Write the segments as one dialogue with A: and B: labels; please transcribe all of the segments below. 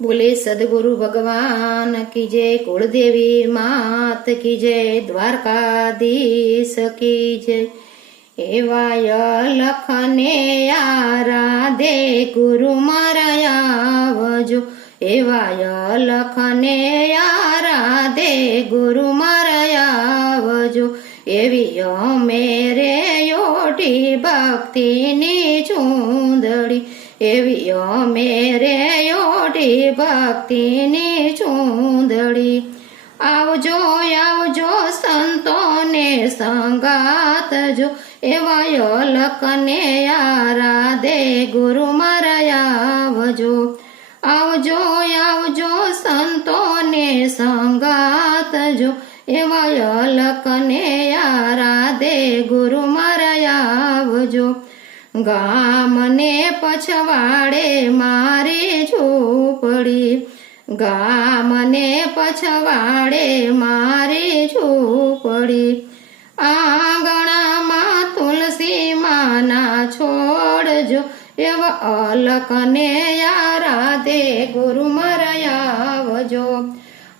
A: બોલે, સદગુરુ ભગવાન કી જય, કુળદેવી માત કી જય, દ્વારકાધીશ કી જય. એવાય લખને આરાધે, ગુરુ મરયાવજો એવાય લખને આરાધે, ગુરુ મારાયાવજો એવી મેરે યોટી ભક્તિની ચૂંદડી, એવી મેરે ઓઢી ભક્તિની ચૂંદડી. આવજો આવજો સંતોને સંગાત જો એવા લખને આરાધે ગુરુ મરયાવજો આવજો. આવજો સંતોને સંગાત જો એવા લખને આરાધે ગુરુ મરયાવજો ગામને પછવાડે મારે ઝૂંપડી. ગામને પછવાડે મારે ઝૂંપડી. આંગણામાં તુલસી માના છોડજો. એવ અલકને આરાધે ગુરુ મરયાવજો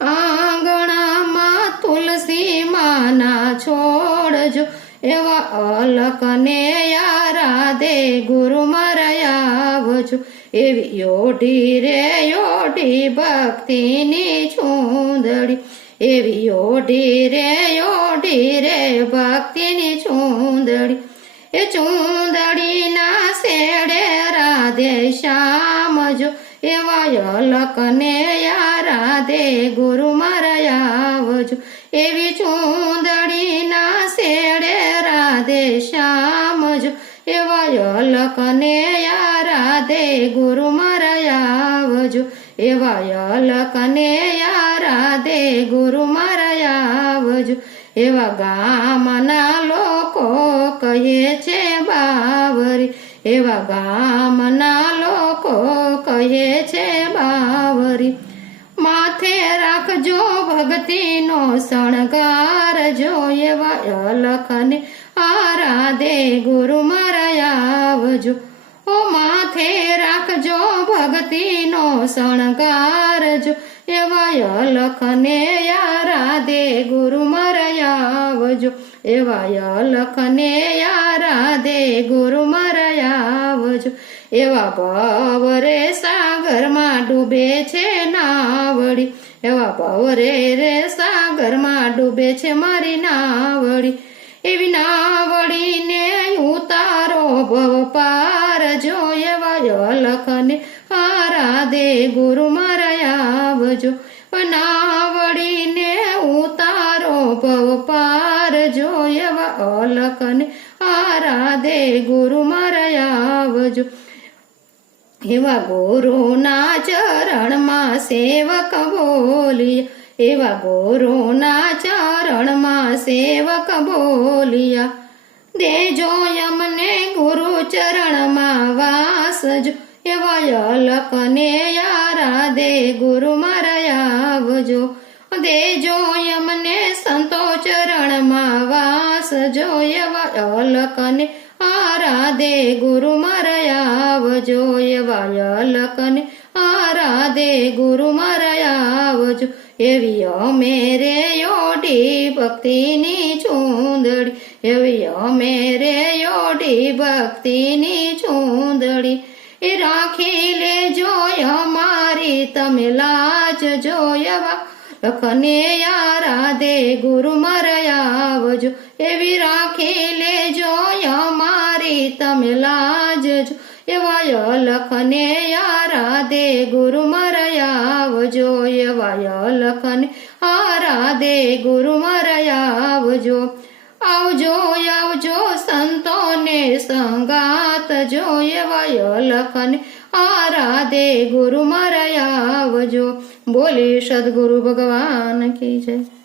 A: આંગણામાં તુલસી માના છોડજો. એવા અલકને આરાધે ગુરુ મરયાવજો. એવી યોઢી રે યોઢી ભક્તિની છૂંદડી. એવી યોઢી રે યોઢી રે ભક્તિની છૂંદડી. એ ચૂંદડીના શેડે રાધે શ્યામજો. એવા અલકને દે ગુરુ મરયાવજો. એવી ચૂંદડીના રાધે શ્યામજો એવા અલકને દે ગુરુ મરયાવજો એવા અલકને દે ગુરુ મરયાવજો એવા ગામના લોકો કહે છે બાવરી. એવા ગામના લોકો કહે છે બાવરી. માથે રાખજો ભક્તિનો શણગાર જો એવા અલખને આરાધે ગુરુ મરયાવજો ઓ માથે રાખજો ભક્તિનો શણગારજો. એવાય લખને આરાધે ગુરુ મરયાવજો એવાય લખને આરાધે ગુરુ મરયાવજો એવા પવરે સાગરમાં ડૂબે છે નાવડી. એવા પવરે રે સાગરમાં ડૂબે છે મારી નાવડી. નાવડીને ઉતારો ભવ પાર જો લખને આરાધે ગુરુ મરયાવજો નાવડીને ઉતારો ભવ પાર જો એવા અલખને આરાધે ગુરુ મરયાવજો એવા ગુરુના ચરણમાં સેવક બોલિયા એવા ગોરોના ચરણમાં સેવક બોલિયા. દેજો યમને ગુરુ ચરણમાં વાસજો એવા અલકને યારાધે ગુરુ આવજો. દેજો યમને સંતો ચરણમાં વાસજો એવા અલકને આરાધે ગુરુ આવજો. એવા અલકને આરાધે ગુરુ મરયાવજો એવી અમે રે યોડી ભક્તિની ચૂંદડી. એવી અમે રે યોડી ભક્તિની ચૂંદડી. એ રાખી લેજો અમારી તમે લાજ જોયવા. લખને યારા દે ગુરુ મરયાવજો એવી રાખી લેજો અમારી તમે લાજ જો એવા લખને આરાધે, ગુરુ મરયાવજો એવા લખને આરાધે, ગુરુ મરયાવજો આવજો. આવજો સંતોને સંગાત જો. એવા લખને આરાધે, ગુરુ મરયાવજો બોલે સદગુરુ ભગવાન કી જય.